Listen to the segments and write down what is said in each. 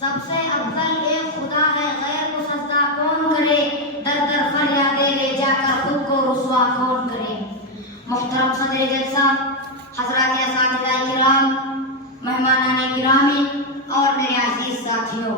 سب سے افضل ایک خدا ہے، غیر کو سجدہ کون کرے، در در فریادیں لے جا کر خود کو رسوا کون کرے۔ محترم صدر جلسہ، حضرات اساتذہ کرام، مہمانان گرامی اور میرے عزیز ساتھیوں،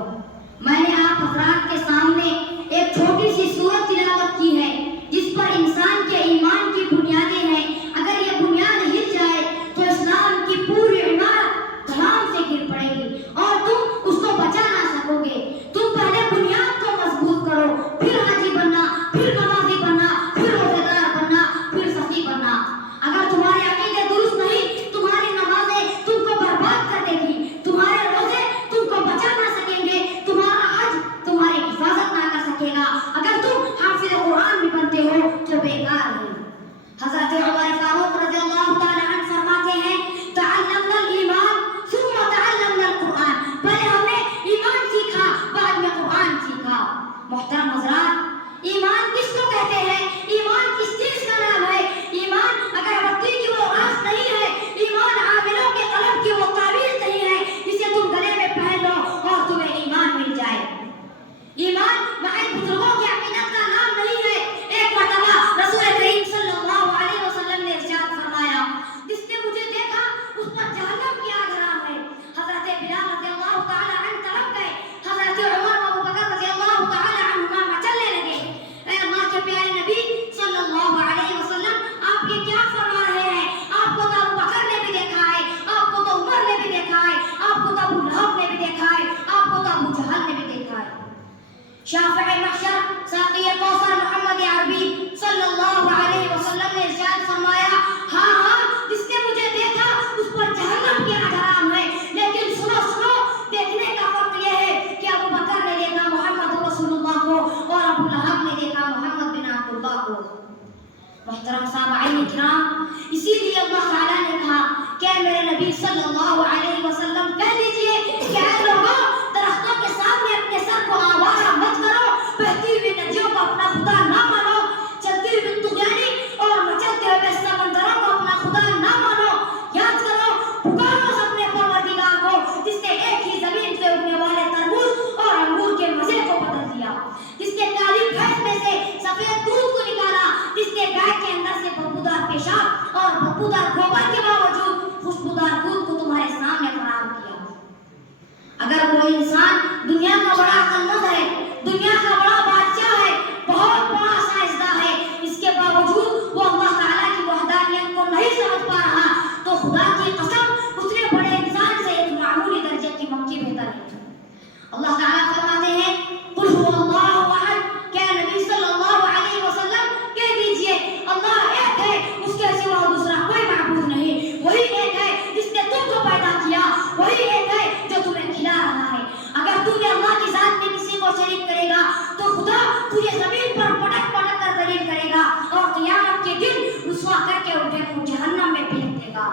میں نے آپ حضرات کے سامنے ایک چھوٹی سی سورت تلاوت کی ہے جس پر انسان کے ایمان کی بنیادیں ہیں۔ اگر یہ بنیاد ہل جائے تو اسلام کی پوری عمارت دھڑام سے گر پڑے گی اور تم اس کو بچا نہ سکو گے۔ تم پہلے بنیاد کو مضبوط کرو، پھر حاجی بننا، پھر نمازی بننا، پھر روزے دار بننا، پھر سخی بننا۔ اگر تمہارے عقیدے درست نہیں، تمہاری نمازیں تم کو برباد کر دے گی، تمہارے روزے تم کو بچا نہ سکیں گے، تمہارا حج تمہاری حفاظت نہ کر سکے گا۔ اگر تم حافظ قرآن بھی بنتے ہو تو بیکار ہے۔ حضرت عمر فاروق رضی اللہ تعالی عنہ فرماتے ہیں، تعلمنا الایمان ثم تعلمنا القرآن، پہلے ہم نے ایمان سیکھا، بعد میں قرآن سیکھا۔ محترم حضرات، ایمان کس کو کہتے ہیں؟ ایمان کس چیز کا نام ہے؟ ایمان اگر بتی کی وہ آس نہیں ہے، ایمان عاملوں کے قلم کی وہ تعبیر نہیں ہے جسے تم گلے میں پہن لو اور تمہیں ایمان مل جائے۔ ایمان محض بزرگوں کی عقیدت کا نام نہیں ہے۔ ایک مرتبہ رسول کریم صلی اللہ علیہ وسلم نے ارشاد فرمایا، جس نے مجھے دیکھا اس پر جہنم کی آگ حرام ہے۔ حضرت بلال رضی اللہ تعالی عنہ تڑپ گئے، حضرت عمر و ابو بکر رضی اللہ تعالی عنہما مچلنے لگے۔ اے اللہ کے پیارے نبی صلی اللہ علیہ وسلم، آپ یہ کیا فرما رہے ہیں؟ آپ کو تو ابو بکر نے بھی دیکھا ہے، آپ کو تو عمر نے بھی دیکھا ہے، آپ کو تو ابو لہب نے بھی دیکھا ہے، آپ کو تو ابو جہل نے بھی دیکھا ہے۔ شافع محشر ساقی کوثر محمد عربی صلی اللہ علیہ وسلم نے ارشاد فرمایا، ہاں ہاں، جس نے مجھے دیکھا اس پر جہنم کی آگ حرام ہے۔ لیکن سنو سنو، دیکھنے کا فرق یہ ہے کہ ابو بکر نے دیکھا محمد رسول اللہ کو اور ابو لہب نے دیکھا محمد بن عبد اللہ کو۔ محترم سامعین کرام، اسی لیے اللہ تعالیٰ نے کہا کہ میرے نبی صلی اللہ علیہ وسلم کہہ دیجئے کہ اے لوگوں، درختوں کے سامنے اپنے سر کو آوارہ مت کرو، بہتی ہوئی ندیوں کو اپنا خدا نہ مانو، چلتی ہوئی طغیانی اور مچلتے ہوئے سمندروں کو اپنا خدا نہ مانو۔ یاد کرو، پکارو اس اپنے پروردگار کو جس نے ایک ہی زمین سے اگنے والے تربوز اور انگور کے مزے کو بدل دیا، جس نے کالی بھینس میں سے سفید دودھ کو نکالا، جس نے گائے کے اندر سے بدبودار پیشاب اور بدبودار گوبر کے باوجود خوشبودار دودھ کو تمہارے سامنے فراہم کیا۔ اگر کوئی انسان دنیا کا بڑا عقلمند ہے، دنیا کا بڑا بادشاہ ہے، بہت بڑا سائنسداں ہے، اس کے باوجود وہ اللہ تعالیٰ کی وحدانیت کو نہیں سمجھ پا رہا، تو خدا کی قسم اتنے بڑے انسان سے ایک معمولی درجے کی مکھی بہتر ہے۔ اللہ تعالیٰ فرماتے ہیں، قل هو اللہ احد، کہ نبی صلی اللہ علیہ وسلم کہہ دیجئے اللہ ایک ہے، اس کے سوا دوسرا کوئی معبود نہیں، وہی ایک ہے جس نے تم کو پیدا کیا، وہی ایک ہے جو تمہیں کھلا رہا ہے۔ اگر تم نے اللہ کی ذات میں کسی کو شریک کرے گا تو خدا تجھے زمین پر پٹک پٹک کر ذلیل کرے گا اور قیامت کے دن رسوا کر کے اٹھے کو جہنم میں پھینک دے گا۔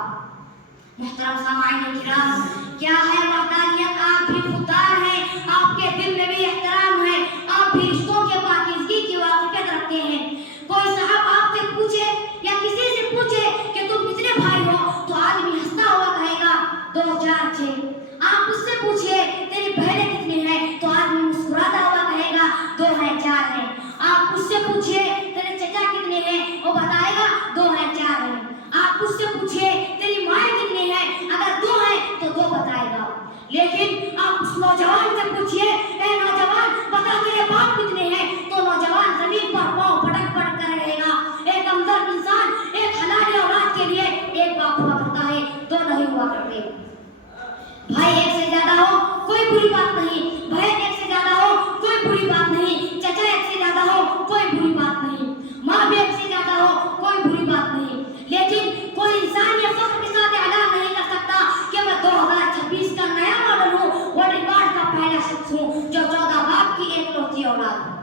محترم سامعین کرام، کیا ہے وحدانیت؟ آپ بھی خوددار ہیں، آپ کے دل میں بھی احترام ہے، آپ بھی رشتوں کے پاکیزگی کی واقفیت رکھتے ہیں۔ کوئی صاحب آپ سے پوچھے یا کسی سے پوچھے کہ تم کتنے بھائی ہو تو آدمی ہنستا ہوا کہے گا 2 4 6۔ آپ اس سے پوچھے تیری بہنیں کتنی ہیں تو آدمی مسکراتا ہوا کہے گا 2 ہیں 4 ہیں۔ آپ اس سے پوچھے تیرے چچا کتنے ہیں، وہ بتائے گا 2 ہیں 4 ہیں۔ آپ اس سے پوچھے تیری مائیں کتنی ہیں، اگر 2 ہیں تو 2 بتائے گا۔ لیکن آپ اس نوجوان سے پوچھئے، اے نوجوان بتا تیرے باپ کتنے ہیں، تو نوجوان زمین پر پاؤں پٹک پٹک کر رہے گا۔ ایک ہمدرد انسان ایک حلال اولاد کے لیے ایک باپ ہوا کرتا ہے، 2 نہیں ہوا کرتے۔ بھائی ایک سے زیادہ ہو کوئی بری بات نہیں، بہن ایک سے زیادہ ہو کوئی بری بات نہیں، چچا ایک سے زیادہ ہو کوئی بری بات نہیں، ماں بھی ایک سے زیادہ ہو کوئی بری بات نہیں۔ لیکن کوئی انسان یہ فخر کے ساتھ اعلان نہیں کر سکتا کہ میں 2026 کا نیا ماڈل ہوں، وہ ریکارڈ کا پہلا شخص ہوں جو 14 باپ کی ایک لوتی اولاد ہوں۔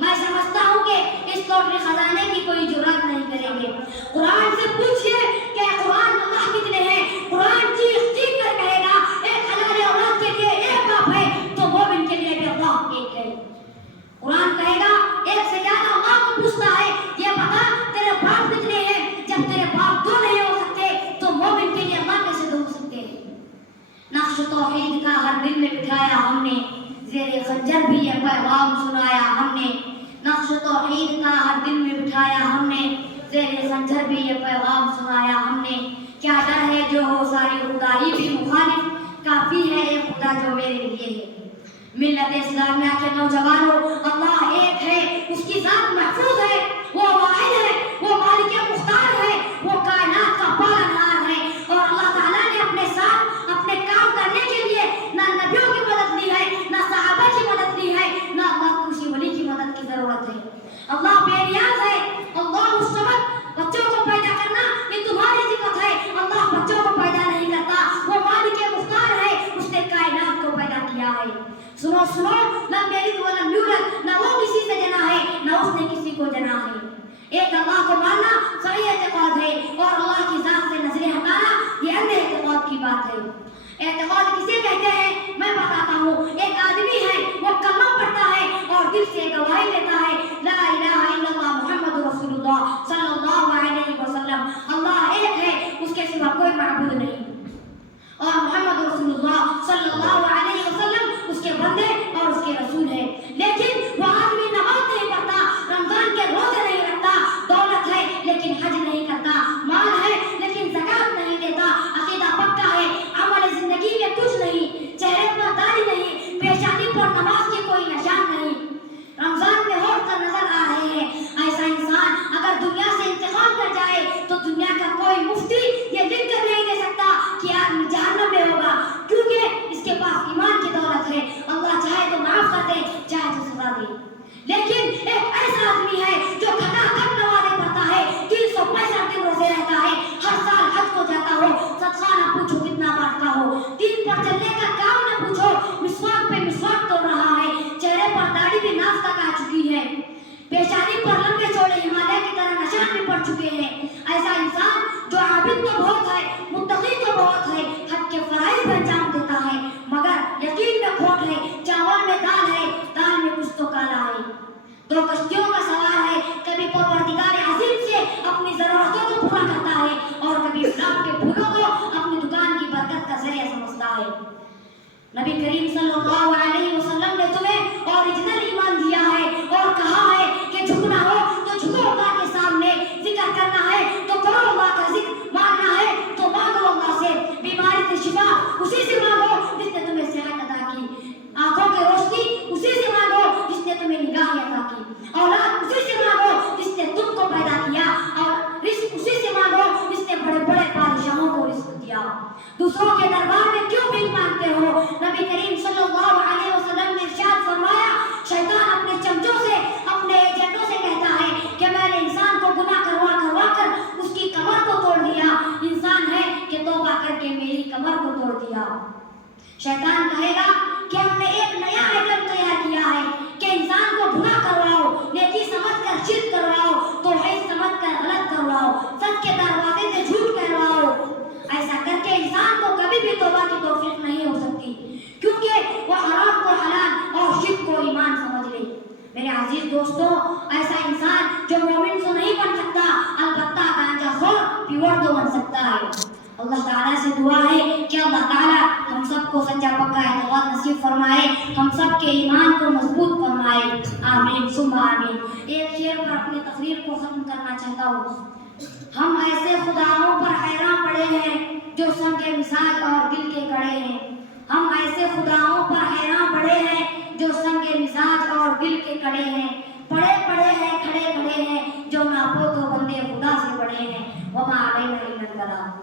میں سمجھتا ہوں کہ اس لوٹے خزانے کی کوئی جرات نہیں کریں گے۔ قرآن سے پوچھئے کہ قرآن اللہ کتنے ہیں، قرآن چیخ چیخ کر کہے گا ایک حلال اولاد کے لیے ایک باپ ہے تو مومن کے لیے بھی اللہ ایک ہے۔ قرآن کہے گا ایک سے زیادہ اللہ کو پوچھتا ہے یہ بتا تیرے باپ کتنے ہیں، جب تیرے باپ 2 نہیں ہو سکتے تو مومن کے لیے اللہ کیسے 2 ہو سکتے ہیں۔ نقش توحید کا ہر دل میں بٹھایا ہم ہم نے، زیر خنجر بھی یہ پیغام سنایا ہم نے، نقش توحید کا ہر دل میں بٹھایا ہم نے، زیر خنجر بھی یہ پیغام سنایا ہم نے. کیا ڈر ہے جو ہو ساری خدائی بھی مخالف، کافی ہے ایک خدا جو میرے لیے ہے. ملت اسلامیہ کے نوجوانوں، اللہ ایک ہے، اس کی ذات محفوظ ہے، وہ واحد ہے، وہ مالک مختار ہے، وہ کائنات کا پالنہار ہے. اور اللہ تعالیٰ نے اپنے ساتھ اپنے کام کرنے کے لیے نہ نبیوں کی مدد لی ہے، نہ صحابہ کی مدد لی ہے، نہ اللہ کسی ولی کی مدد کی ضرورت ہے. اللہ بے نیاز ہے، اللہ الصمد. بچوں کو پیدا کرنا یہ تمہاری ذمت ہے، اللہ بچوں کو پیدا نہیں کرتا، وہ مالک مختار ہے، اس نے کائنات کو پیدا کیا ہے. سنو سنو، لم یلد ولم یولد، نہ وہ کسی سے جنا ہے نہ اس نے کسی کو جنا ہے. ایک اللہ کو ماننا صحیح اعتقاد ہے، اور اللہ کی ذات سے نظریں ہٹانا یہ اندھے اعتقاد کی بات ہے. اعتقاد کسے کہتے ہیں میں بتاتا ہوں. ایک آدمی ہے، وہ کلمہ پڑھتا ہے اور دل سے گواہی دیتا ہے لا الہ الا اللہ محمد رسول اللہ صلی اللہ علیہ وسلم. اللہ ایک ہے، اس کے سوا کوئی معبود نہیں، اور محمد رسول اللہ صلی اللہ علیہ وسلم اس کے بندے اور اس کے رسول ہیں. لیکن وہ آدمی نماز نہیں پڑھتا، رمضان کے روزے نہیں رکھتا، دولت ہے لیکن حج نہیں کرتا، مال ہے لیکن زکات نہیں دیتا، عقیدہ پکا ہے، عمل زندگی میں کچھ نہیں، چہرے پر داڑھی نہیں، پیشانی پر نماز کی کوئی نشان نہیں، رمضان میں ہوٹ کر نظر آ رہے ہیں. ایسا انسان اگر دنیا سے انتقال کر جائے تو دنیا کا کوئی مفتی یہ لکھ کر نہیں دے سکتا کہ آدمی جہنم میں ہوگا، کیونکہ اس کے پاس ایمان کی دولت ہے. اللہ چاہے تو معاف کر دے، چاہے تو سزا دے. لیکن ایک ایسا آدمی ہے جو کھٹا کھٹ نمازیں پڑھتا ہے، 365 دن روزے رہتا ہے، ہر سال حج کو جاتا ہو، صدقہ نہ پوچھو کتنا بانٹتا ہو، دین پر چلنے کا کام نہ پوچھو، مسواک پہ مسواک توڑ رہا ہے، چہرے پر داڑھی بھی ناف تک آ چکی ہے، پیشانی پر لمبے چوڑے ہمالیہ کی طرح نشان بھی پڑ چکے ہیں. ایسا انسان جو عابد تو بہت ہے، متقی تو بہت ہے، حج کے فرائض بھی انجام دیتا ہے، مگر یقین میں کھوٹ ہے، چاول میں دال ہے، دال میں کچھ تو کالا ہے. دو کشتیوں کا سوار ہے، کبھی پروردگار عظیم سے اپنی ضرورتوں کو پورا کرتا ہے اور کبھی گلاب کے پھولوں کو اپنی دکان کی برکت کا ذریعہ سمجھتا ہے. نبی کریم صلی اللہ علیہ وسلم نے تمہیں اوریجنل ایمان دیا ہے اور کہا ہے کہ جھکنا ہو تو جھکو اللہ کے سامنے، ذکر کرنا ہے تو کرو اللہ کا ذکر، مانگنا ہے تو مانگو اللہ سے، بیماری سے شفا اسی سے مانگو جس نے تمہیں صحت عطا کی، آنکھوں کی روشنی اسی سے مانگو جس نے تمہیں نگاہ عطا کی، اولاد اسی سے مانگو جس نے تم کو پیدا کیا، اور رزق اسی سے مانگو جس نے بڑے بڑے بادشاہوں کو رزق دیا. دوسروں کے دربار میں کیوں بھیک مانگتے ہو؟ نبی کریم صلی اللہ علیہ وسلم نے ارشاد فرمایا، شیطان اپنے چمچوں سے، اپنے ایجنٹوں سے کہتا ہے کہ میں نے انسان کو گناہ کروا کر اس کی کمر کو توڑ دیا، انسان ہے کہ توبہ کر کے میری کمر کو توڑ دیا. شیطان کہے گا کہ ہم نے ایک نیا آئٹم تیار کیا ہے کہ انسان کو گناہ کرواؤ، نیکی سمجھ کر شرک کرواؤ، توحید سمجھ کر غلط کرواؤ، سچ کے دروازے سے جھوٹ کہلواؤ. ایسا کر کے انسان کو کبھی بھی توبہ کی توفیق نہیں ہو سکتی، کیونکہ وہ حرام کو حلال اور شرک کو ایمان سمجھ لے. میرے عزیز دوستوں، ایسا انسان جو مومن تو نہیں بن سکتا، البتہ گانجا خور پیور تو بن سکتا ہے. اللہ تعالیٰ سے دعا ہے کہ اللہ تعالیٰ ہم سب کو سچا پکا اعتقاد نصیب فرمائے، ہم سب کے ایمان کو مضبوط فرمائے. آمین ثم آمین. ایک شعر پر اپنی تقریر کو ختم کرنا چاہتا ہوں. ہم ایسے خداؤں پر حیران پڑے ہیں جو سنگ مزاج اور دل کے کڑے ہیں. ہم ایسے خداؤں پر حیران پڑے ہیں جو سنگ مزاج اور دل کے کڑے ہیں. پڑے پڑے ہیں، کھڑے کھڑے ہیں، جو ناپو تو بندے خدا سے بڑے ہیں. وما علینا الا البلاغ.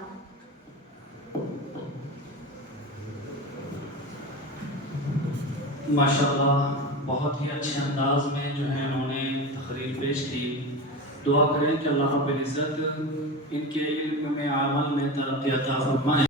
ماشاءاللہ، بہت ہی اچھے انداز میں جو ہے انہوں نے تقریر پیش کی. دعا کریں کہ اللہ رب العزت ان کے علم میں، عمل میں ترقی عطا فرمائے.